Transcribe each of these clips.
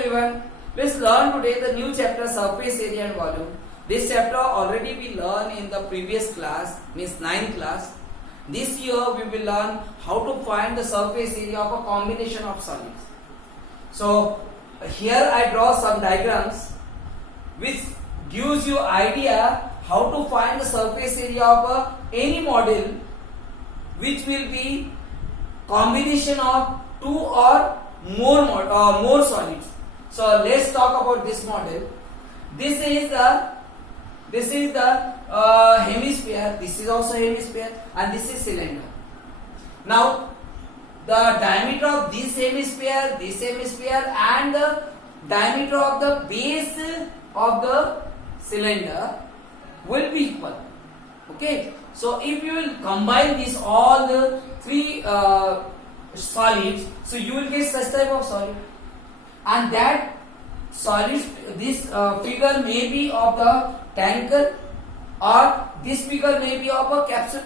everyone. Let's learn today the new chapter surface area and volume. This chapter already we learned in the previous class, means 9th class. This year we will learn how to find the surface area of a combination of solids. So here I draw some diagrams which gives you idea how to find the surface area of any model which will be combination of two or more solids. So let's talk about this model. This is the hemisphere. This is also hemisphere, and this is cylinder. Now the diameter of this hemisphere, and the diameter of the base of the cylinder will be equal. Okay. So if you will combine this all the three solids, so you will get such type of solid, and that solid, this figure may be of the tanker, or this figure may be of a capsule.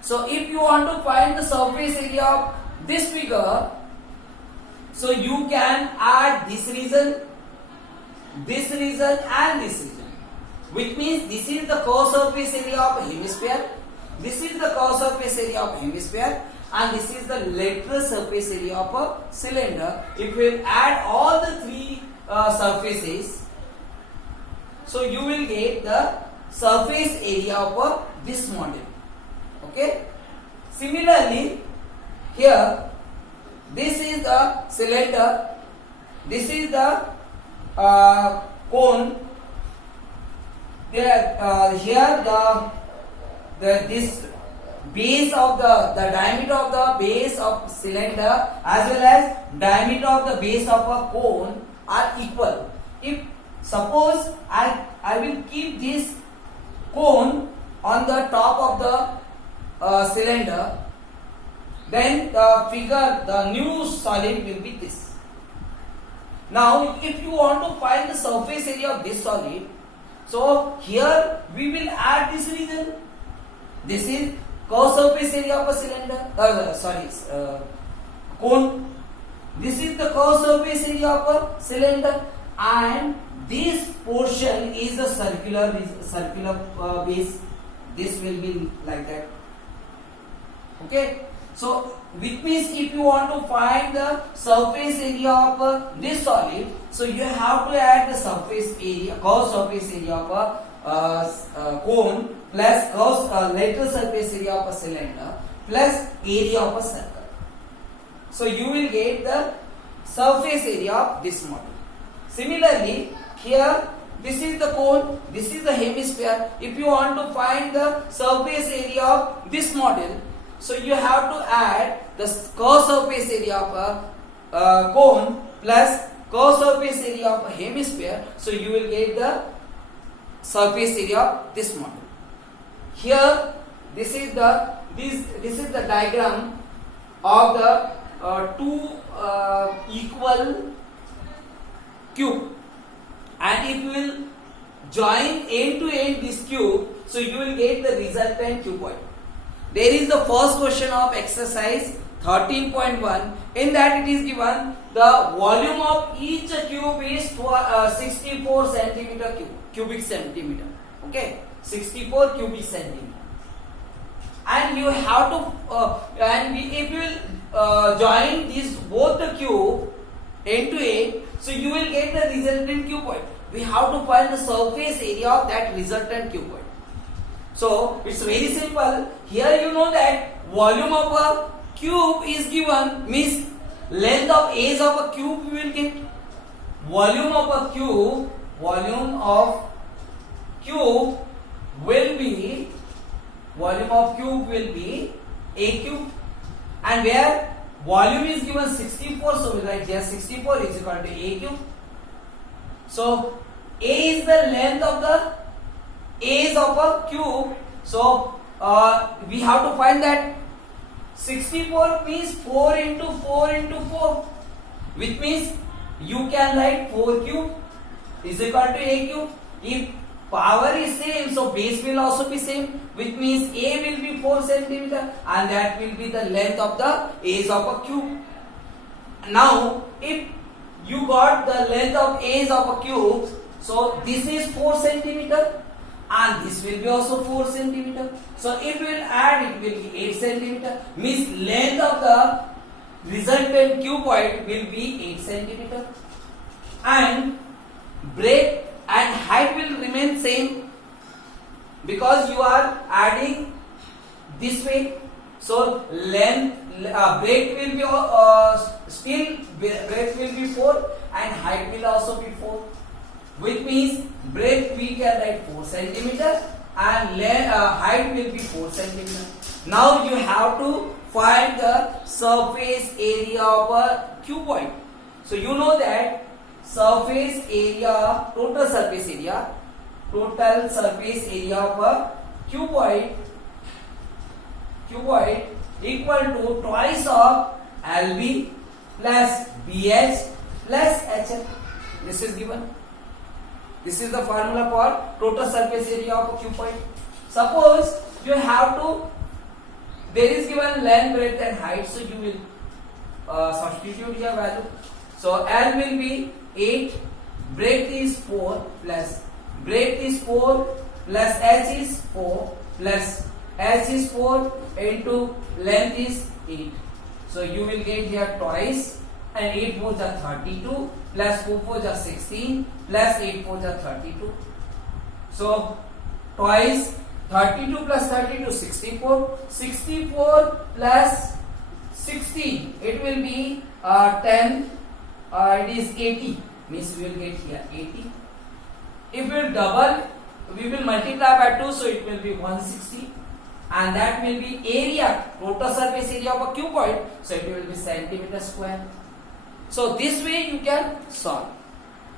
So if you want to find the surface area of this figure, so you can add this region, and this region, which means this is the curved surface area of a hemisphere, this is the curved surface area of a hemisphere, and this is the lateral surface area of a cylinder. If we will add all the three surfaces, so you will get the surface area of this model. Okay. Similarly, here this is the cylinder, this is the cone. Here this base of the diameter of the base of cylinder as well as diameter of the base of a cone are equal. If suppose I will keep this cone on the top of the cylinder, then the new solid will be this. Now if you want to find the surface area of this solid, so here we will add this region. This is curved surface area of a cylinder, cone. This is the curved surface area of a cylinder, and this portion is a circular base. This will be like that. Okay. So which means if you want to find the surface area of this solid, so you have to add the surface area, curved surface area of a cone, plus curved lateral surface area of a cylinder, plus area of a circle. So you will get the surface area of this model. Similarly, here this is the cone, this is the hemisphere. If you want to find the surface area of this model, so you have to add the curved surface area of a cone plus curved surface area of a hemisphere. So you will get the surface area of this model. Here this is the diagram of the two equal cube, and if you will join end to end this cube, so you will get the resultant cuboid. There is the first question of exercise 13.1. In that it is given the volume of each cube is 64 cubic centimeter. Okay, 64 cubic centimeter. And you have to if you will join these both the cube end to end, so you will get the resultant cuboid. We have to find the surface area of that resultant cuboid. So it's very simple. Here you know that volume of a cube is given, means length of edge of a cube we will get. Volume of cube will be a cube, and where volume is given 64, so we write here 64 is equal to a cube. So a is the length of the edge of a cube. So we have to find that 64 means 4 into 4 into 4, which means you can write 4 cube is equal to a cube. If power is same, so base will also be same, which means a will be 4 centimeter, and that will be the length of the edge of a cube. Now if you got the length of edge of a cube. So this is 4 centimeter and this will be also 4 centimeter. So it will add, it will be 8 centimeter. Means length of the resultant cuboid will be 8 centimeter. And breadth and height will remain same because you are adding this way. So length, breadth will be still breadth will be 4 and height will also be 4. Which means breadth we can write 4 centimeter and height will be 4 centimeter. Now you have to find the surface area of a cuboid. So you know that surface area, total surface area of a cuboid equal to twice of LB plus BH plus HL. This is given. This is the formula for total surface area of a cuboid. Suppose you have to, there is given length, breadth and height, so you will substitute your value. So L will be 8, breadth is 4 plus breadth is 4 plus H is 4 plus H is 4 into length is 8. So you will get here twice, and 8 4 are 32 plus 4 4 are 16 plus 8 4 are 32. So twice 32 plus 32 64. 64 plus 16 it will be 10. It is 80. Means we will get here 80. If we will double, we will multiply by 2, so it will be 160. And that will be area, total surface area of a cuboid, so it will be centimeter square. So this way you can solve.